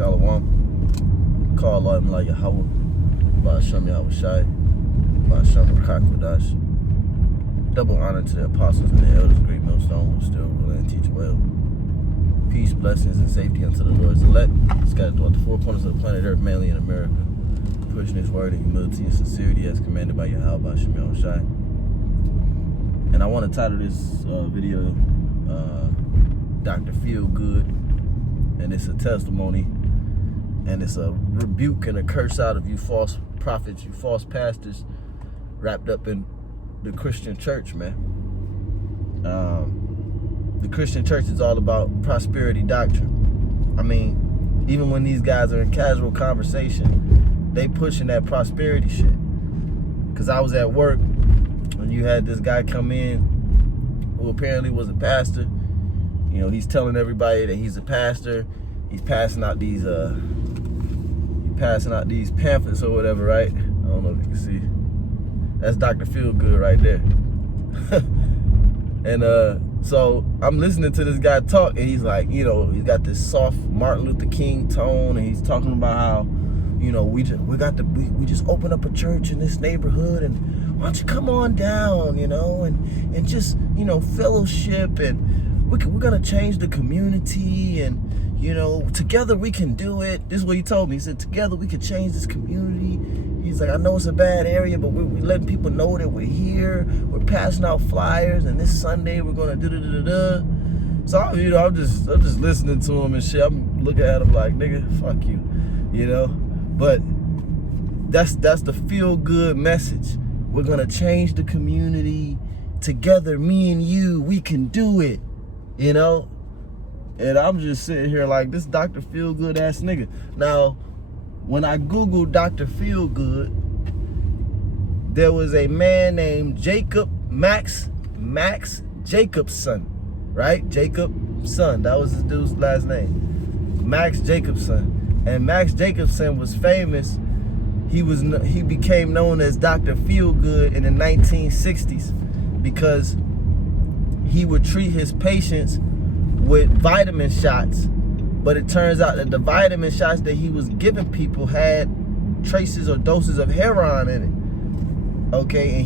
Shalom. Call Allah like Yahweh. Ba'ashem Yahweh Shai. Ba'ashem Rakakwadash. Double honor to the apostles and the elders, great millstone, who still will and teach well. Peace, blessings, and safety unto the Lord's elect. Scattered throughout the four corners of the planet Earth, mainly in America. Pushing his word in humility and sincerity as commanded by Yahweh Ba'ashem Yahweh Shai. And I want to title this video Dr. Feelgood, and it's a testimony, and it's a rebuke and a curse out of you false prophets, you false pastors wrapped up in the Christian church, man. The Christian church is all about prosperity doctrine. I mean, even when these guys are in casual conversation, they pushing that prosperity shit. Because I was at work when you had this guy come in who apparently was a pastor. You know, he's telling everybody that he's a pastor. He's passing out these pamphlets or whatever, right? I don't know if you can see. That's Dr. Feelgood right there. And so I'm listening to this guy talk, and he's like, you know, he's got this soft Martin Luther King tone, and he's talking about how, you know, we just opened up a church in this neighborhood, and why don't you come on down, you know, and just, you know, fellowship, and we're gonna change the community, and, you know, together we can do it. This is what he told me. He said, together we can change this community. He's like, I know it's a bad area, but we're letting people know that we're here. We're passing out flyers, and this Sunday we're gonna do. So, you know, I'm just listening to him and shit. I'm looking at him like, nigga, fuck you, you know. But that's the feel good message. We're gonna change the community together. Me and you, we can do it, you know. And I'm just sitting here like, this Dr. Feelgood ass nigga. Now, when I Googled Dr. Feelgood, there was a man named Max Jacobson, right? Jacobson, that was this dude's last name. Max Jacobson. And Max Jacobson was famous. He became known as Dr. Feelgood in the 1960s because he would treat his patients with vitamin shots, but it turns out that the vitamin shots that he was giving people had traces or doses of heroin in it. Okay, and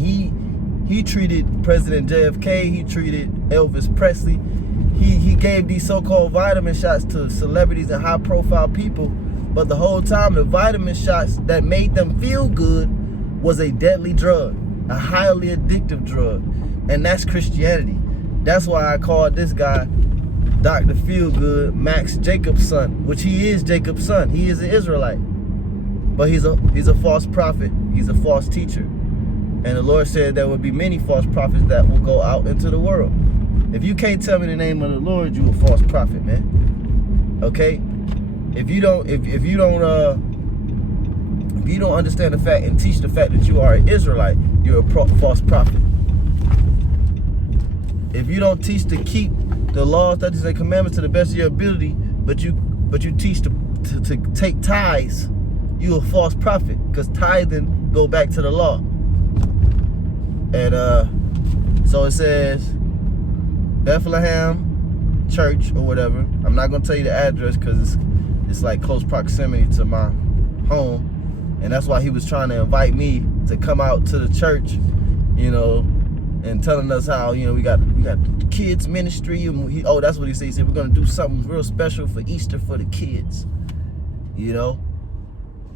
he treated President JFK, he treated Elvis Presley. He gave these so-called vitamin shots to celebrities and high-profile people, but the whole time the vitamin shots that made them feel good was a deadly drug, a highly addictive drug, and that's Christianity. That's why I called this guy Dr. Feelgood, Max Jacobson, which he is Jacob's son. He is an Israelite, but he's a false prophet. He's a false teacher, and the Lord said there will be many false prophets that will go out into the world. If you can't tell me the name of the Lord, you a false prophet, man. Okay? If you don't understand the fact and teach the fact that you are an Israelite, you're a false prophet. If you don't teach to keep the laws, statutes, and commandments to the best of your ability, but you teach to take tithes, you a false prophet, because tithing go back to the law. And so it says Bethlehem Church or whatever. I'm not gonna tell you the address because it's like close proximity to my home, and that's why he was trying to invite me to come out to the church, you know, and telling us how, you know, we got kids ministry, and that's what he said. He said we're gonna do something real special for Easter for the kids. You know,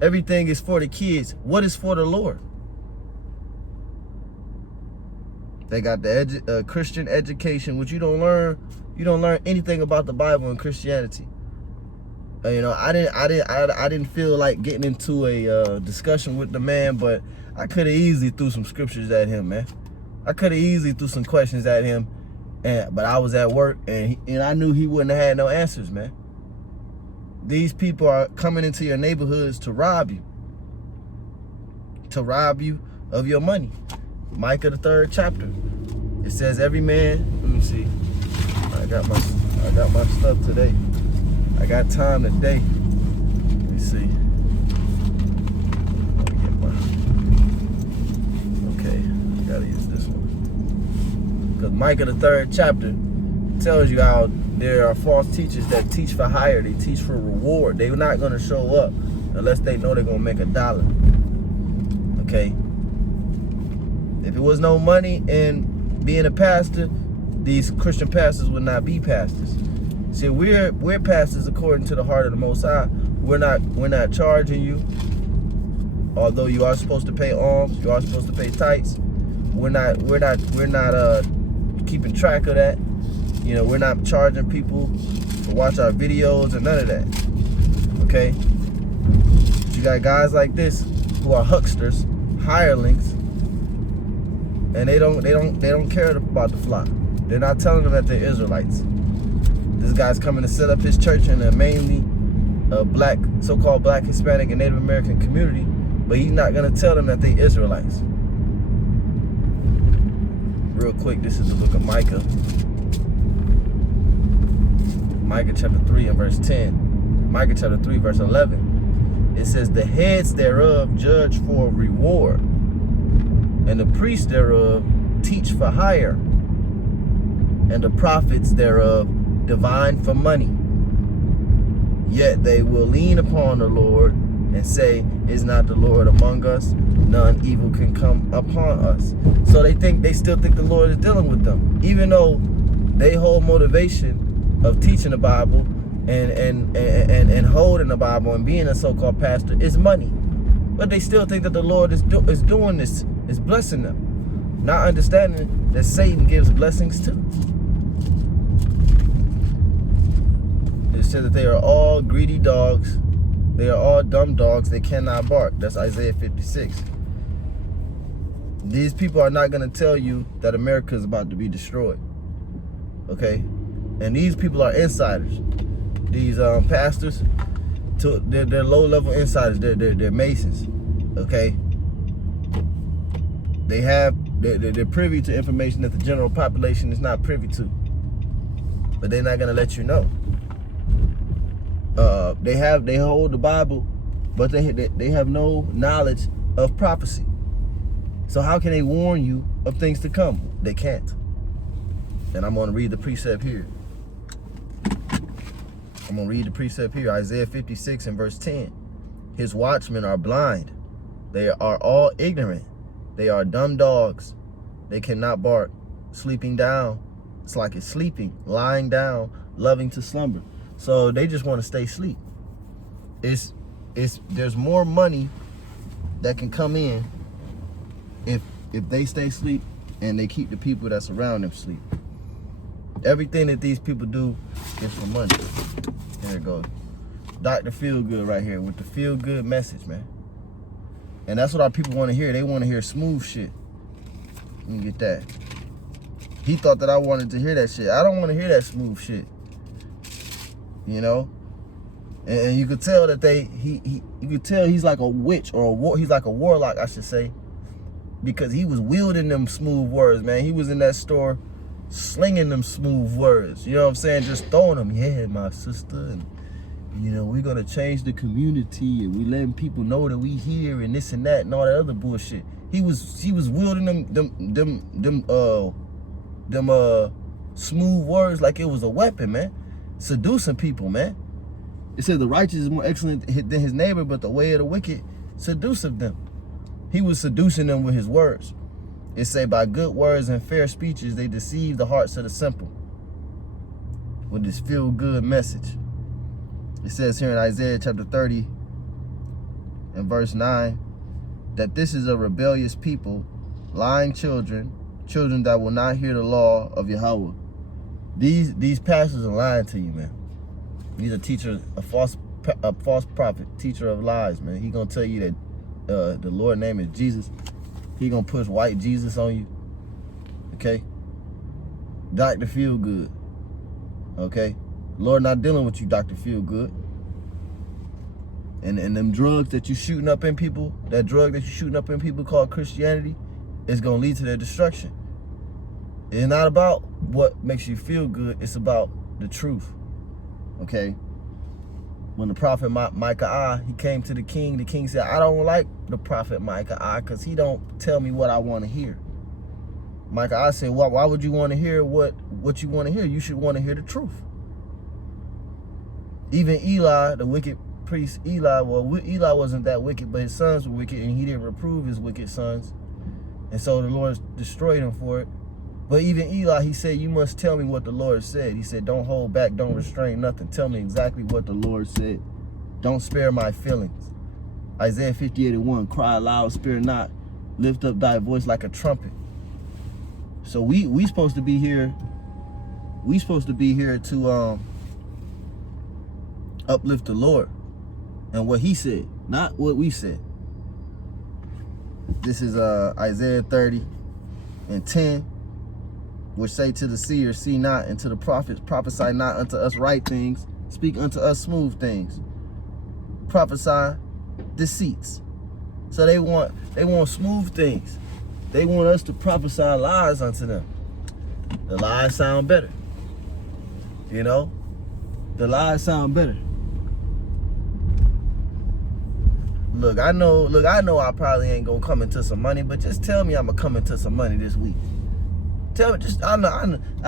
everything is for the kids. What is for the Lord? They got the Christian education, which you don't learn anything about the Bible and Christianity. You know, I didn't feel like getting into a discussion with the man, but I could have easily threw some scriptures at him, man. I could have easily threw some questions at him, but I was at work, and I knew he wouldn't have had no answers, man. These people are coming into your neighborhoods to rob you of your money. Micah the 3rd chapter. It says every man. Let me see. I got my stuff today. I got time today. Let me see. Let me get okay, I gotta use this one. Because Micah the 3rd chapter tells you how there are false teachers that teach for hire. They teach for reward. They're not going to show up unless they know they're going to make $1. Okay? If it was no money in being a pastor, these Christian pastors would not be pastors. See, we're pastors according to the heart of the Most High. We're not charging you, although you are supposed to pay alms, you are supposed to pay tithes. We're not keeping track of that. You know, we're not charging people to watch our videos or none of that. Okay? But you got guys like this who are hucksters, hirelings, and they don't care about the flock. They're not telling them that they're Israelites. This guy's coming to set up his church in a mainly black, so-called black, Hispanic, and Native American community, but he's not gonna tell them that they're Israelites. Real quick, this is the book of Micah. Micah chapter 3 and verse 10. Micah chapter 3 verse 11. It says, the heads thereof judge for reward, and the priests thereof teach for hire, and the prophets thereof divine for money. Yet they will lean upon the Lord and say, is not the Lord among us? None evil can come upon us. So they still think the Lord is dealing with them, even though they whole motivation of teaching the Bible and holding the Bible and being a so-called pastor is money. But they still think that the Lord is doing this, is blessing them, not understanding that Satan gives blessings too. It said that they are all greedy dogs. They are all dumb dogs. They cannot bark. That's Isaiah 56. These people are not going to tell you that America is about to be destroyed. Okay? And these people are insiders. These pastors, they're low-level insiders. They're masons. Okay? They're privy to information that the general population is not privy to. But they're not going to let you know. They hold the Bible, but they have no knowledge of prophecy. So how can they warn you of things to come? They can't. And I'm going to read the precept here. Isaiah 56 and verse 10. His watchmen are blind. They are all ignorant. They are dumb dogs. They cannot bark. Sleeping down. It's like it's sleeping. Lying down. Loving to slumber. So they just want to stay asleep. There's more money that can come in if they stay asleep and they keep the people that surround them asleep. Everything that these people do is for money. There it goes. Dr. Feelgood right here with the feel good message, man. And that's what our people want to hear. They want to hear smooth shit. Let me get that. He thought that I wanted to hear that shit. I don't want to hear that smooth shit. You know, and you could tell that you could tell he's like a witch or he's like a warlock, I should say, because he was wielding them smooth words, man. He was in that store slinging them smooth words. You know what I'm saying? Just throwing them. Yeah, my sister, and you know we're gonna change the community, and we letting people know that we here and this and that and all that other bullshit. He was wielding them smooth words like it was a weapon, man. Seducing people, man. It says the righteous is more excellent than his neighbor, but the way of the wicked seduceth them. He was seducing them with his words. It say by good words and fair speeches they deceive the hearts of the simple. With this feel good message. It says here in Isaiah chapter 30 and verse 9 that this is a rebellious people, lying children that will not hear the law of Yahweh. These pastors are lying to you, man. He's a teacher, a false prophet, teacher of lies, man. He gonna tell you that the Lord's name is Jesus. He gonna push white Jesus on you. Okay? Dr. Feelgood. Okay? Lord not dealing with you, Dr. Feelgood. And them drugs that you shooting up in people, that drug that you shooting up in people called Christianity, is gonna lead to their destruction. It's not about what makes you feel good. It's about the truth. Okay? When the prophet Micah, he came to the king said, I don't like the prophet Micah because he don't tell me what I want to hear. Micah said, why would you want to hear what you want to hear? You should want to hear the truth. Even Eli, the wicked priest Eli, well, Eli wasn't that wicked, but his sons were wicked, and he didn't reprove his wicked sons. And so the Lord destroyed him for it. But even Eli, he said, you must tell me what the Lord said. He said, don't hold back, don't restrain nothing. Tell me exactly what the Lord said. Don't spare my feelings. Isaiah 58:1, cry aloud, spare not. Lift up thy voice like a trumpet. So we supposed to be here. We supposed to be here to uplift the Lord and what he said, not what we said. This is Isaiah 30:10, which say to the seer, see not, and to the prophets, prophesy not unto us right things, speak unto us smooth things. Prophesy deceits. So they want smooth things. They want us to prophesy lies unto them. The lies sound better. You know? The lies sound better. Look, I know I probably ain't gonna come into some money, but just tell me I'm gonna come into some money this week. Tell me, just I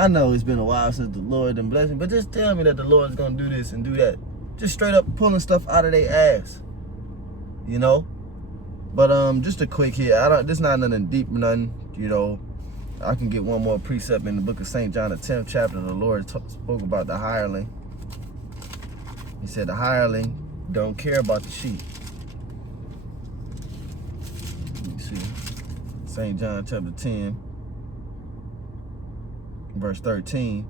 know it's been a while since the Lord done blessed me, but just tell me that the Lord's gonna do this and do that. Just straight up pulling stuff out of their ass. You know? But just a quick hit. This not nothing deep or nothing, you know. I can get one more precept in the book of St. John, the 10th chapter. The Lord spoke about the hireling. He said the hireling don't care about the sheep. Let me see. St. John chapter 10, verse 13.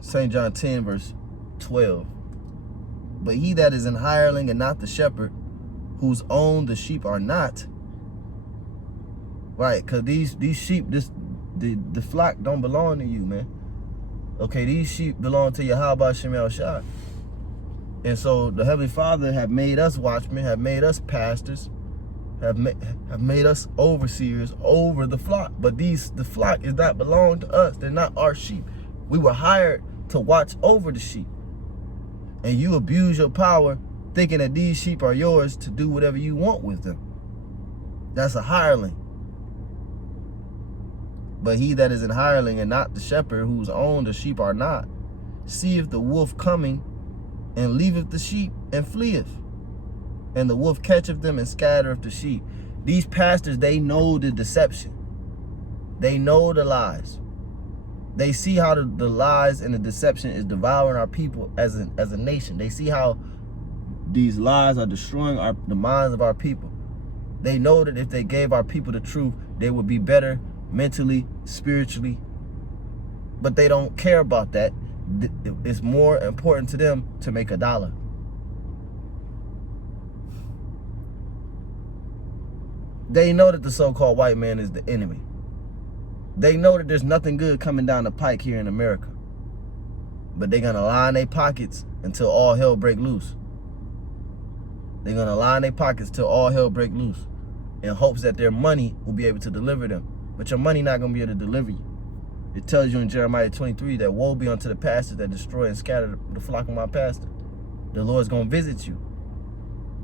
St. John 10, verse 12. But he that is an hireling and not the shepherd, whose own the sheep are not. Right, because these sheep, the flock don't belong to you, man. Okay, these sheep belong to Yahweh Shemel Shah. And so the Heavenly Father have made us watchmen, have made us pastors, have made us overseers over the flock. But the flock is not belong to us. They're not our sheep. We were hired to watch over the sheep. And you abuse your power thinking that these sheep are yours to do whatever you want with them. That's a hireling. But he that is an hireling and not the shepherd, whose own the sheep are not, seeth the wolf coming, and leaveth the sheep, and fleeth. And the wolf catcheth them, and scattereth the sheep. These pastors, they know the deception. They know the lies. They see how the lies and the deception is devouring our people as a nation. They see how these lies are destroying the minds of our people. They know that if they gave our people the truth, they would be better mentally, spiritually. But they don't care about that. It's more important to them to make $1. They know that the so-called white man is the enemy. They know that there's nothing good coming down the pike here in America. But they're going to line their pockets until all hell break loose. They're going to line their pockets till all hell break loose in hopes that their money will be able to deliver them. But your money not going to be able to deliver you. It tells you in Jeremiah 23 that woe be unto the pastors that destroy and scatter the flock of my pastor. The Lord's going to visit you.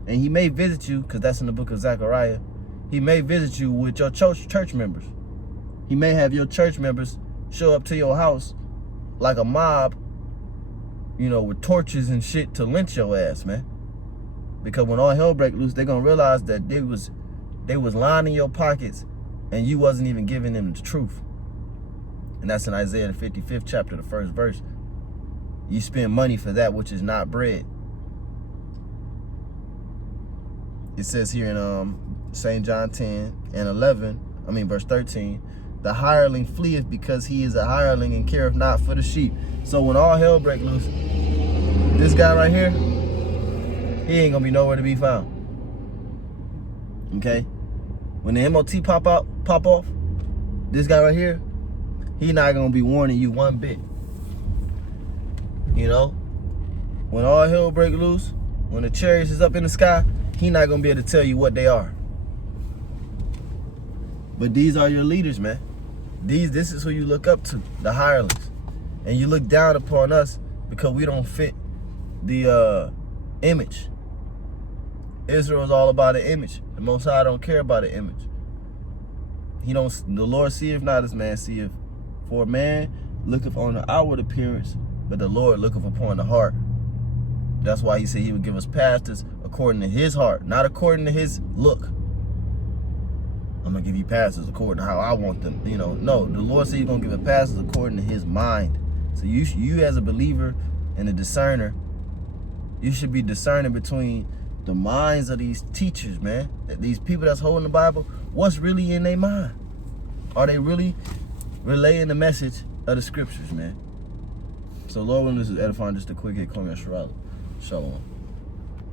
And he may visit you, because that's in the book of Zechariah. He may visit you with your church members. He may have your church members show up to your house like a mob, you know, with torches and shit to lynch your ass, man. Because when all hell break loose, they're going to realize that they was lining your pockets and you wasn't even giving them the truth. And that's in Isaiah the 55th chapter, the 1st verse. You spend money for that which is not bread. It says here in St. John 10:11, verse 13, the hireling fleeth because he is a hireling and careth not for the sheep. So when all hell break loose, this guy right here, he ain't gonna be nowhere to be found. Okay? When the MOT pop off, this guy right here, he not gonna be warning you one bit. You know? When all hell break loose, when the chariots is up in the sky, he not gonna be able to tell you what they are. But these are your leaders, man. This is who you look up to, the hirelings. And you look down upon us because we don't fit the image. Israel is all about an image. The Most High don't care about an image. The Lord seeth not as man seeth. For man looketh on the outward appearance, but the Lord looketh upon the heart. That's why he said he would give us pastors according to his heart, not according to his look. I'm going to give you pastors according to how I want them. You know, no, the Lord said he's going to give us pastors according to his mind. So you as a believer and a discerner, you should be discerning between the minds of these teachers, man. These people that's holding the Bible, what's really in their mind? Are they really relaying the message of the scriptures, man? So Lord willing, this is edifying, just a quick hit, call me a Shalom.